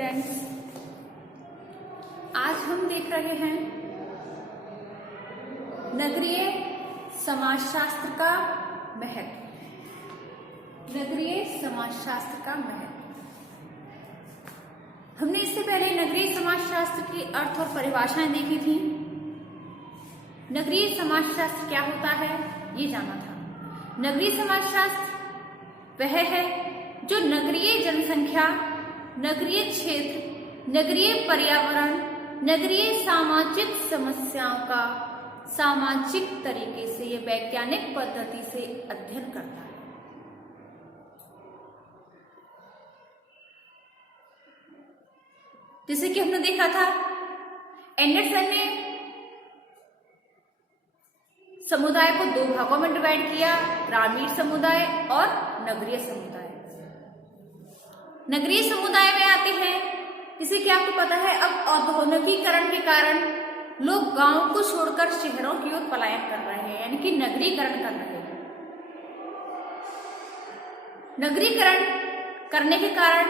Students, आज हम देख रहे हैं नगरीय समाजशास्त्र का महत्व। नगरीय समाजशास्त्र का महत्व। हमने इससे पहले नगरीय समाजशास्त्र की अर्थ और परिभाषाएं देखी थी। नगरीय समाजशास्त्र क्या होता है ये जाना था। नगरीय समाजशास्त्र वह है जो नगरीय जनसंख्या, नगरीय क्षेत्र, नगरीय पर्यावरण, नगरीय सामाजिक समस्याओं का सामाजिक तरीके से या वैज्ञानिक पद्धति से अध्ययन करता है। जैसे कि हमने देखा था, एंडरसन ने समुदाय को दो भागों में डिवाइड किया, ग्रामीण समुदाय और नगरीय समुदाय। नगरीय समुदाय में आते हैं, जैसे कि आपको पता है अब औद्योगिकीकरण के कारण लोग गांवों को छोड़कर शहरों की ओर पलायन कर रहे हैं, यानी कि नगरीकरण कर रहे हैं। नगरीकरण करने के कारण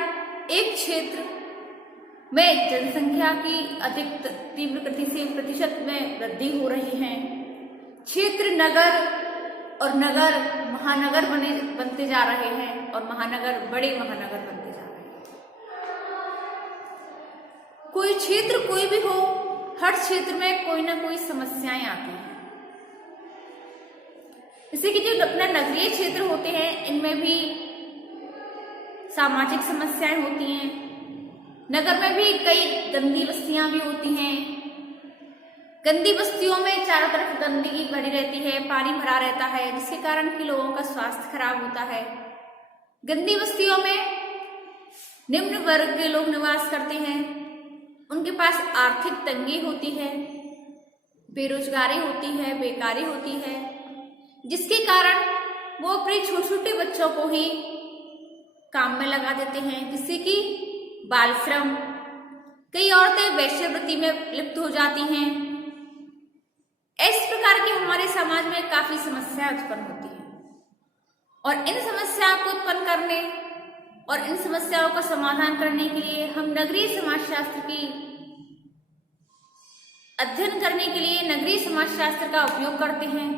एक क्षेत्र में जनसंख्या की अधिक तीव्र गति से प्रतिशत में वृद्धि हो रही है। क्षेत्र नगर और नगर महानगर बनते जा रहे हैं और महानगर बड़े महानगर बनते जा रहे हैं। कोई क्षेत्र कोई भी हो, हर क्षेत्र में कोई ना कोई समस्याएं आती हैं। जैसे कि जो अपना नगरीय क्षेत्र होते हैं, इनमें भी सामाजिक समस्याएं होती हैं। नगर में भी कई गंदी बस्तियां भी होती हैं। गंदी बस्तियों में चारों तरफ गंदगी भरी रहती है, पानी भरा रहता है, जिसके कारण कि लोगों का स्वास्थ्य खराब होता है। गंदी बस्तियों में निम्न वर्ग के लोग निवास करते हैं, उनके पास आर्थिक तंगी होती है, बेरोजगारी होती है, बेकारी होती है, जिसके कारण वो अपने छोटे छोटे बच्चों को ही काम में लगा देते हैं, जिससे कि बाल श्रम, कई औरतें वेश्यावृत्ति में लिप्त हो जाती हैं। इस प्रकार की हमारे समाज में काफी समस्याएं उत्पन्न होती हैं और इन समस्याओं को उत्पन्न करने और इन समस्याओं का समाधान करने के लिए हम नगरीय समाजशास्त्र की अध्ययन करने के लिए नगरीय समाजशास्त्र का उपयोग करते हैं।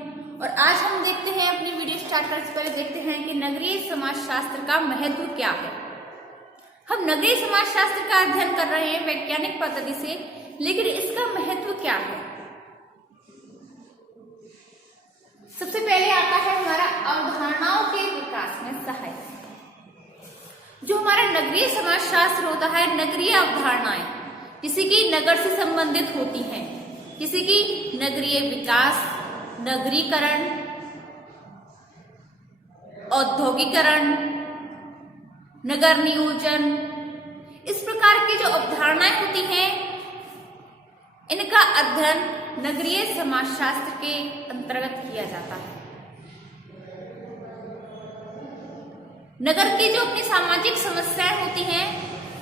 और आज हम देखते हैं, अपनी वीडियो स्टार्ट करने से पहले देखते हैं कि नगरीय समाजशास्त्र का महत्व क्या है। हम नगरीय समाजशास्त्र का अध्ययन कर रहे हैं वैज्ञानिक पद्धति से, लेकिन इसका महत्व क्या है। सबसे पहले आता है हमारा अवधारणाओं के विकास में सहायता। जो हमारा नगरीय समाजशास्त्र होता है, नगरीय अवधारणाएं जैसे कि नगर से संबंधित होती हैं, जैसे कि नगरीय विकास, नगरीकरण, औद्योगिकरण, नगर नियोजन, इस प्रकार की जो अवधारणाएं होती हैं, इनका अध्ययन नगरीय समाजशास्त्र के अंतर्गत किया जाता है। नगर की जो अपनी सामाजिक समस्याएं होती हैं,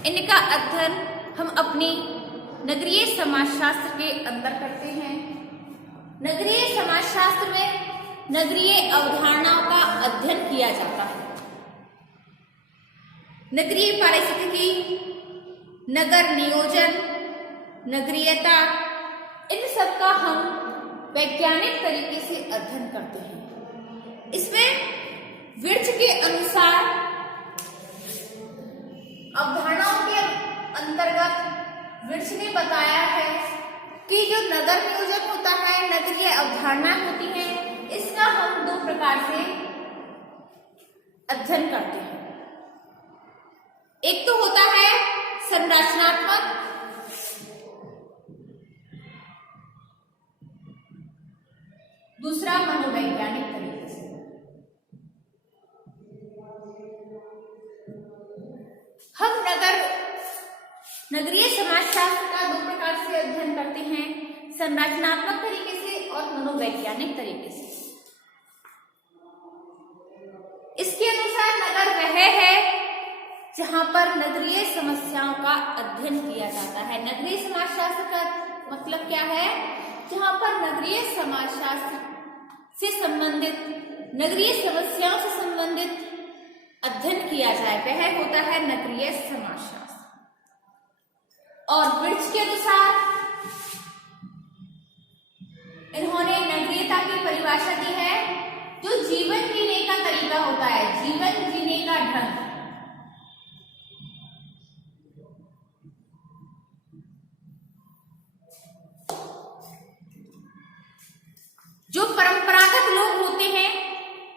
इनका अध्ययन हम अपनी नगरीय समाजशास्त्र के अंदर करते हैं। नगरीय समाजशास्त्र में नगरीय अवधारणाओं का अध्ययन किया जाता है। नगरीय पारिस्थितिकी, नगर नियोजन, नगरीयता, इन सब का हम वैज्ञानिक तरीके से अध्ययन करते हैं। इसमें विर्च के अनुसार अवधारणाओं के अंतर्गत विर्च ने बताया है कि जो नगर नियोजन होता है, नगरीय अवधारणा होती है, इसका हम दो प्रकार से अध्ययन करते हैं। एक तो होता है संरचनात्मक, दूसरा मनोवैज्ञानिक तरीके से। हम नगरीय समाजशास्त्र का दो प्रकार से अध्ययन करते हैं, संरचनात्मक तरीके से और मनोवैज्ञानिक तरीके से। इसके अनुसार नगर वह है जहां पर नगरीय समस्याओं का अध्ययन किया जाता है। नगरीय समाजशास्त्र का मतलब क्या है? जहां पर नगरीय समाजशास्त्र से संबंधित, नगरीय समस्याओं से संबंधित अध्ययन किया जाए, वह होता है नगरीय समाजशास्त्र। और वृक्ष के अनुसार इन्होंने नगरीयता की परिभाषा दी है, जो जीवन जीने का तरीका होता है, जीवन जीने का ढंग। जो परंपरागत लोग होते हैं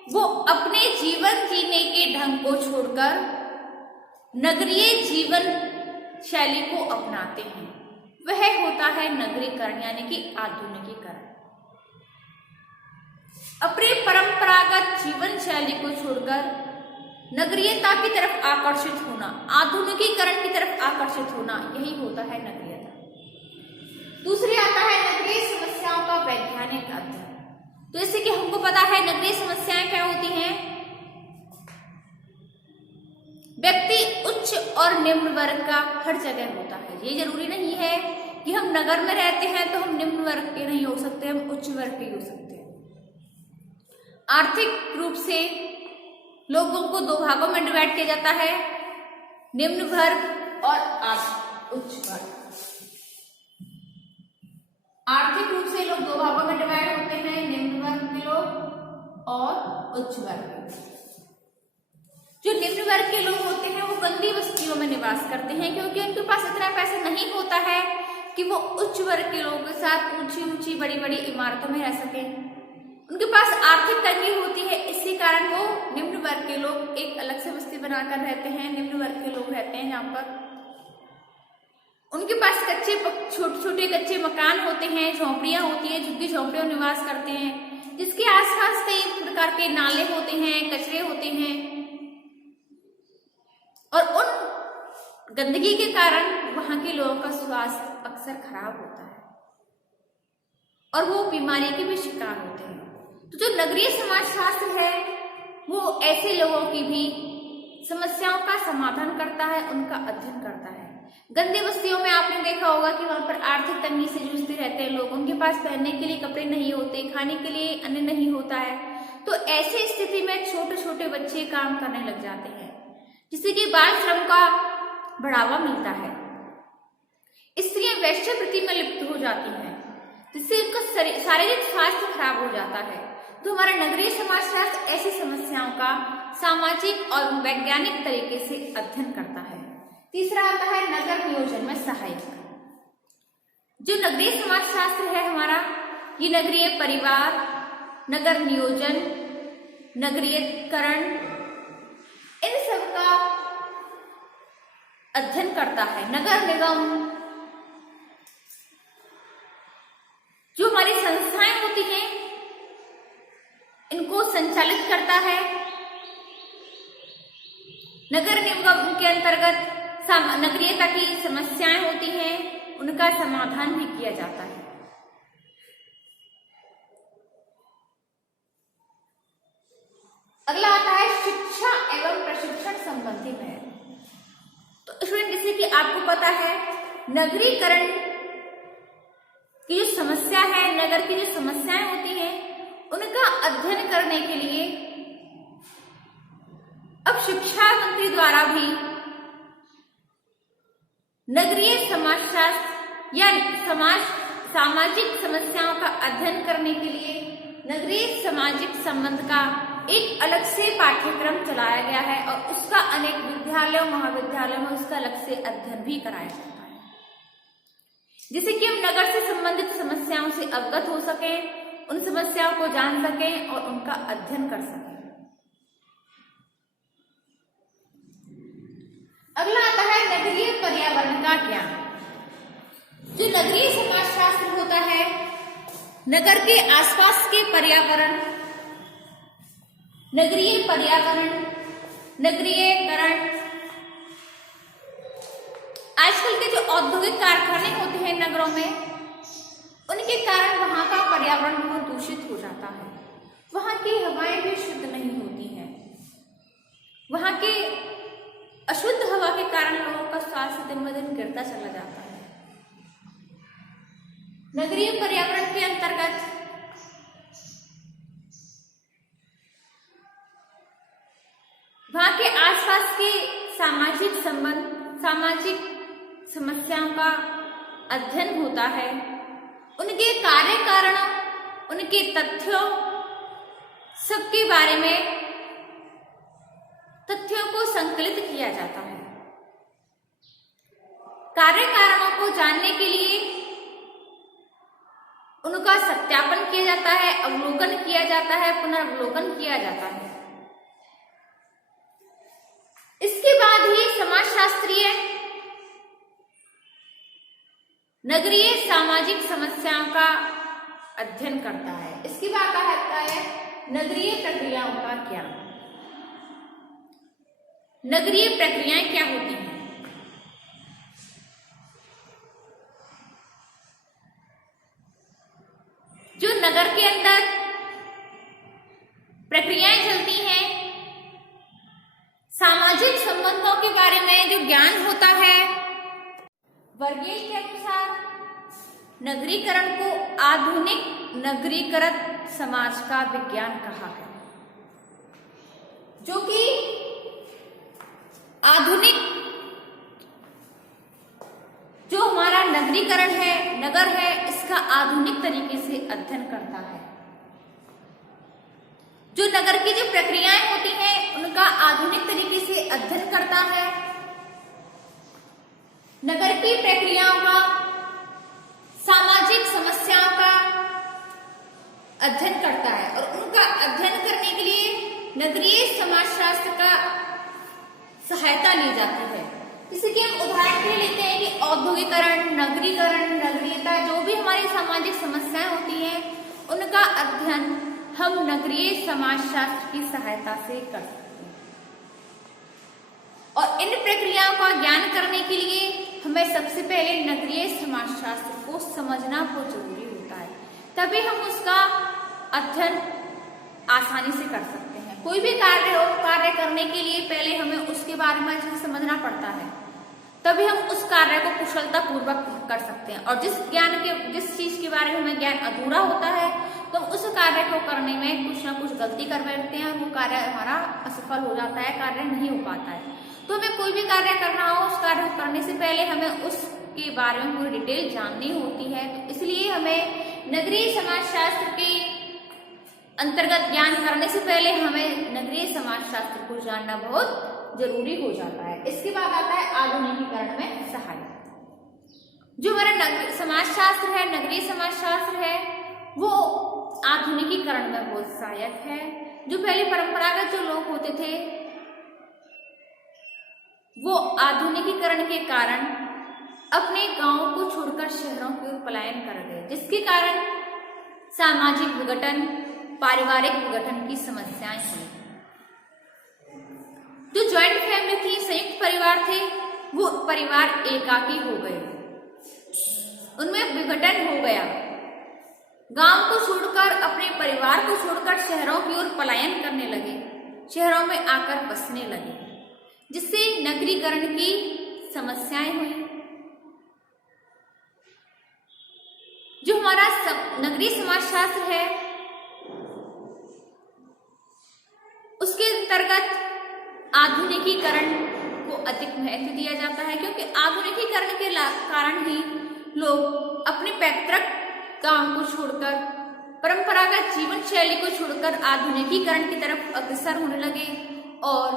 वो अपने जीवन जीने के ढंग को छोड़कर नगरीय जीवन शैली को अपनाते हैं। वह होता है नगरीकरण यानी कि आधुनिकीकरण। अपने परंपरागत जीवन शैली को छोड़कर नगरीयता की तरफ आकर्षित होना, आधुनिकीकरण की तरफ आकर्षित होना, यही होता है नगरीयता। दूसरी आता है नगरीय समस्याओं का वैज्ञानिक अध्ययन। तो जैसे कि हमको पता है नगरीय समस्याएं क्या होती हैं। व्यक्ति उच्च और निम्न वर्ग का हर जगह होता है। ये जरूरी नहीं है कि हम नगर में रहते हैं तो हम निम्न वर्ग के नहीं हो सकते, हम उच्च वर्ग के हो सकते हैं। आर्थिक रूप से लोगों को दो भागों में डिवाइड किया जाता है, निम्न वर्ग और उच्च वर्ग। आर्थिक रूप से लोग दो भागों में डिवाइड होते हैं, निम्न वर्ग के लोग और उच्च वर्ग के लोग। जो निम्न वर्ग के लोग होते हैं वो गंदी बस्तियों में निवास करते हैं, क्योंकि उनके पास इतना पैसा नहीं होता है कि वो उच्च वर्ग के लोगों के साथ ऊंची ऊंची बड़ी बड़ी इमारतों में रह सके। उनके पास आर्थिक तंगी होती है, इसी कारण वो निम्न वर्ग के लोग एक अलग से बस्ती बनाकर रहते हैं। निम्न वर्ग के लोग रहते हैं यहाँ पर। उनके पास छोटे छोटे कच्चे मकान होते हैं, झोंपड़ियां होती हैं, झुग्गी झोंपड़ियों में निवास करते हैं, जिसके आसपास कई प्रकार के नाले होते हैं, कचरे होते हैं, और उन गंदगी के कारण वहां के लोगों का स्वास्थ्य अक्सर खराब होता है और वो बीमारी के भी शिकार होते हैं। तो जो नगरीय समाजशास्त्र है वो ऐसे लोगों की भी समस्याओं का समाधान करता है, उनका अध्ययन करता है। गंदी बस्तियों में आपने देखा होगा कि वहां पर आर्थिक तंगी से जूझते रहते हैं लोग, उनके पास पहनने के लिए कपड़े नहीं होते, खाने के लिए अन्न नहीं होता है। तो ऐसी स्थिति में छोटे छोटे बच्चे काम करने लग जाते हैं, जिससे कि बाल श्रम का बढ़ावा मिलता है। स्त्रियां वेश्यावृत्ति में लिप्त हो जाती हैं, जिससे उनका शारीरिक स्वास्थ्य खराब हो जाता है। तो हमारा नगरीय समाजशास्त्र ऐसी समस्याओं का सामाजिक और वैज्ञानिक तरीके से अध्ययन करता है। तीसरा आता है नगर नियोजन में सहायक। जो नगरीय समाजशास्त्र है हमारा, ये नगरीय परिवार, नगर नियोजन, नगरीयकरण, इन सब का अध्ययन करता है। नगर निगम, जो हमारी संस्थाएं होती हैं, इनको संचालित करता है। नगर निगम के अंतर्गत नगरीयता की समस्याएं होती हैं, उनका समाधान भी किया जाता है। अगला आता है शिक्षा एवं प्रशिक्षण संबंधी है। तो स्टूडेंट, जैसे कि आपको पता है नगरीकरण की जो समस्या है, नगर की जो समस्याएं होती हैं, उनका अध्ययन करने के लिए अब शिक्षा मंत्री द्वारा भी नगरीय समाजशास्त्र या सामाजिक समस्याओं का अध्ययन करने के लिए नगरीय सामाजिक संबंध का एक अलग से पाठ्यक्रम चलाया गया है और उसका अनेक विद्यालयों महाविद्यालयों में उसका अलग से अध्ययन भी कराया जाता है, जिससे कि हम नगर से संबंधित समस्याओं से अवगत हो सकें, उन समस्याओं को जान सकें और उनका अध्ययन कर सकें। अगला आता है नगरीय पर्यावरण का ज्ञान। जो नगरीय समाजशास्त्र होता है, नगर के आसपास के पर्यावरण, नगरीय पर्यावरण, नगरीयकरण, आजकल के जो औद्योगिक कारखाने होते हैं नगरों में, उनके कारण वहां का पर्यावरण बहुत दूषित हो जाता है। वहां की हवाएं भी शुद्ध नहीं होती हैं। वहां के अशुद्ध हवा के कारण लोगों का स्वास्थ्य दिन ब दिन गिरता चला जाता है। नगरीय पर्यावरण के अंतर्गत वहां के आसपास के सामाजिक संबंध, सामाजिक समस्याओं का अध्ययन होता है, उनके कार्य कारण, उनके तथ्यों सबके बारे में तथ्यों को संकलित किया जाता है। कार्य कारणों को जानने के लिए उनका सत्यापन किया जाता है, अवलोकन किया जाता है, पुनर्वलोकन किया जाता है। इसके बाद ही समाजशास्त्रीय नगरीय सामाजिक समस्याओं का अध्ययन करता है। इसके बाद आता है नगरीय प्रक्रियाओं का ज्ञान। नगरीय प्रक्रियाएं क्या होती हैं? जो नगर के अंदर प्रक्रियाएं चलती हैं, सामाजिक संबंधों के बारे में जो ज्ञान होता है, वर्गीय के अनुसार नगरीकरण को आधुनिक नगरीकृत समाज का विज्ञान कहा है, जो कि आधुनिक जो हमारा नगरीकरण है, नगर है, इसका आधुनिक तरीके से अध्ययन करता है। जो नगर की जो प्रक्रियाएं होती हैं, उनका आधुनिक तरीके से अध्ययन करता है। नगर की प्रक्रियाओं का, सामाजिक समस्याओं का अध्ययन करता है और उनका अध्ययन करने के लिए नगरीय समाजशास्त्र का सहायता ली जाती है। जैसे कि हम उदाहरण के लिए लेते हैं कि औद्योगिकरण, नगरीकरण, नगरीयता, जो भी हमारी सामाजिक समस्याएं होती हैं, उनका अध्ययन हम नगरीय समाजशास्त्र की सहायता से कर सकते हैं। और इन प्रक्रियाओं का ज्ञान करने के लिए हमें सबसे पहले नगरीय समाजशास्त्र को समझना बहुत जरूरी होता है, तभी हम उसका अध्ययन आसानी से कर सकते हैं। कोई भी कार्य करने के लिए पहले हमें उसके बारे में अच्छे से समझना पड़ता है, तभी हम उस कार्य को कुशलता पूर्वक कर सकते हैं। और जिस चीज के बारे में हमें ज्ञान अधूरा होता है, तो उस कार्य को करने में कुछ ना कुछ गलती कर बैठते हैं और वो कार्य हमारा असफल हो जाता है, कार्य नहीं हो पाता है। तो हमें कोई भी कार्य करना हो, उस कार्य को करने से पहले हमें उसके बारे में पूरी डिटेल जाननी होती है। तो इसलिए हमें नगरीय समाजशास्त्र के अंतर्गत ज्ञान करने से पहले हमें नगरीय समाजशास्त्र को जानना बहुत जरूरी हो जाता है। इसके बाद आता है आधुनिकीकरण में सहायता। जो हमारा समाजशास्त्र है, नगरीय समाजशास्त्र है, वो आधुनिकीकरण में बहुत सहायक है। जो पहले परंपरागत जो लोग होते थे, वो आधुनिकीकरण के कारण अपने गांवों को छोड़कर शहरों की ओर पलायन कर गए, जिसके कारण सामाजिक विघटन, पारिवारिक विघटन की समस्याएं हुई। जो ज्वाइंट फैमिली थी, संयुक्त परिवार थे, वो परिवार एकाकी हो गए, उनमें विघटन हो गया। गांव को छोड़कर, अपने परिवार को छोड़कर शहरों की ओर पलायन करने लगे, शहरों में आकर बसने लगे, जिससे नगरीकरण की समस्याएं हुई। जो हमारा नगरीय समाजशास्त्र है, उसके अंतर्गत आधुनिकीकरण को अधिक महत्व दिया जाता है, क्योंकि आधुनिकीकरण के कारण ही लोग अपने पैतृक गांव को छोड़कर, परंपरागत जीवन शैली को छोड़कर आधुनिकीकरण की तरफ अग्रसर होने लगे और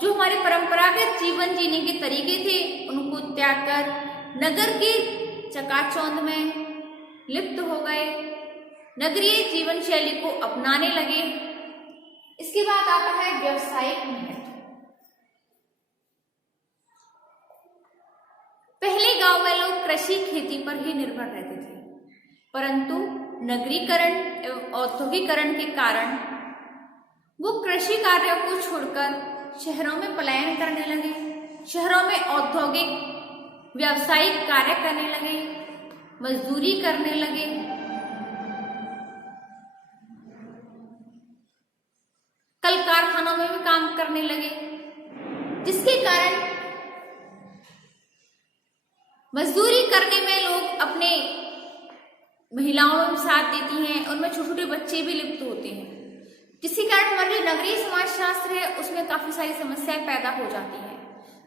जो हमारे परंपरागत जीवन जीने के तरीके थे, उनको त्याग कर नगर के चकाचौंध में लिप्त हो गए, नगरीय जीवन शैली को अपनाने लगे। इसके बाद आता है व्यवसायिक महत्व। पहले गांव में लोग कृषि खेती पर ही निर्भर रहते थे, परंतु नगरीकरण एवं औद्योगिकरण के कारण वो कृषि कार्यों को छोड़कर शहरों में पलायन करने लगे, शहरों में औद्योगिक व्यावसायिक कार्य करने लगे, मजदूरी करने लगे। कल कारखानों में भी काम करने लगे, जिसके कारण मजदूरी करने में लोग अपने महिलाओं में साथ देती हैं, उनमें छोटे छोटे बच्चे भी लिप्त होते हैं, जिसके कारण हमारे जो नगरीय समाजशास्त्र है, उसमें काफी सारी समस्याएं पैदा हो जाती हैं।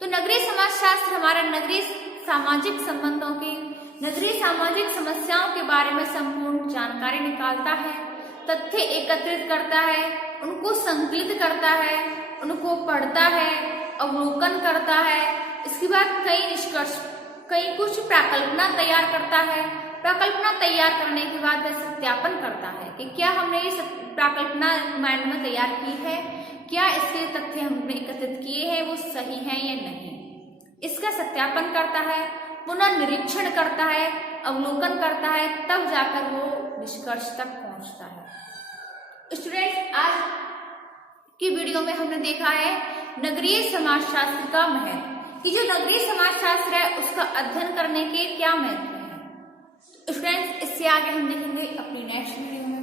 तो नगरीय समाजशास्त्र हमारा नगरीय सामाजिक संबंधों की, नगरीय सामाजिक समस्याओं के बारे में संपूर्ण जानकारी निकालता है, तथ्य एकत्रित करता है, उनको संकलित करता है, उनको पढ़ता है, अवलोकन करता है। इसके बाद कई कुछ प्राकल्पना तैयार करता है। प्राकल्पना तैयार करने के बाद वह सत्यापन करता है कि क्या हमने ये प्राकल्पना माइंड में तैयार की है, क्या इसके तथ्य हमने एकत्रित किए हैं वो सही हैं या नहीं। इसका सत्यापन करता है, पुनः निरीक्षण करता है, अवलोकन करता है, तब जाकर वो निष्कर्ष तक पहुंचता है। स्टूडेंट्स, आज की वीडियो में हमने देखा है नगरीय समाजशास्त्र का महत्व, कि जो नगरीय समाजशास्त्र है उसका अध्ययन करने के क्या महत्व है। स्टूडेंट्स, इससे आगे हम देखेंगे अपनी नेक्स्ट वीडियो में।